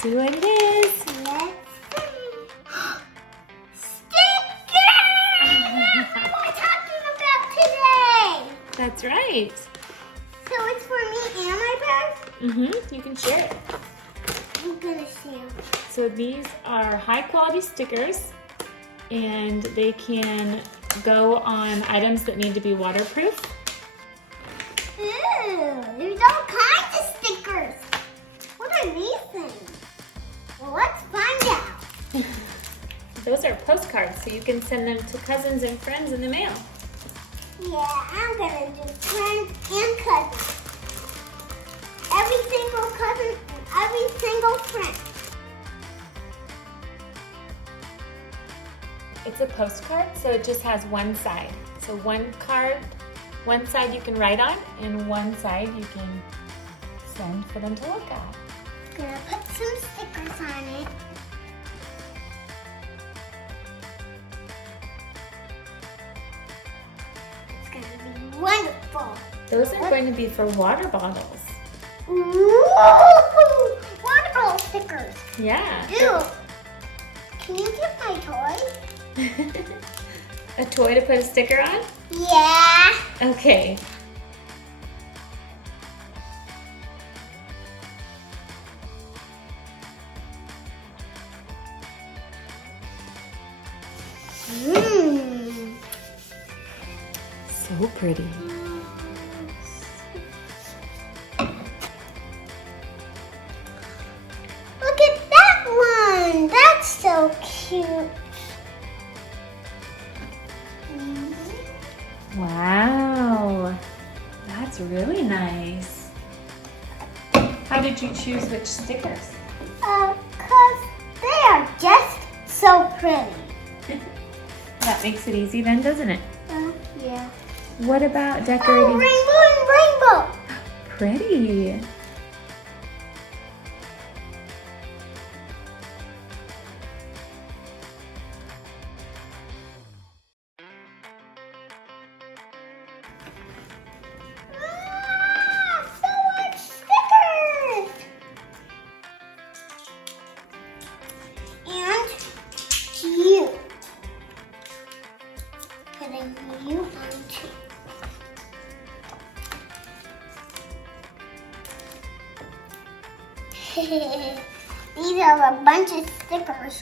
see what it is. Let's stickers! We're talking about today. That's right. So it's for me and my bag? You can share it. I'm gonna share. So these are high quality stickers and they can go on items that need to be waterproof. Ooh, there's all kinds of stickers. What are these things? Well, let's find out. Those are postcards, so you can send them to cousins and friends in the mail. Yeah, I'm gonna do friends and cousins. Every single cousin and every single friend. It's a postcard, so it just has one side. So one side you can write on, and one side you can send for them to look at. I'm gonna put some stickers on it. It's gonna be wonderful. Those are going to be for water bottles. Ooh, water bottle stickers. Yeah. Ew. Can you get my toy? A toy to put a sticker on? Yeah. Okay. So pretty. Look at that one. That's so cute. Wow. That's really nice. How did you choose which stickers? 'Cause they are just so pretty. That makes it easy then, doesn't it? Yeah. What about Oh, decorating? rainbow and rainbow. Pretty. So much stickers. And you. Putting you on too. These are a bunch of stickers.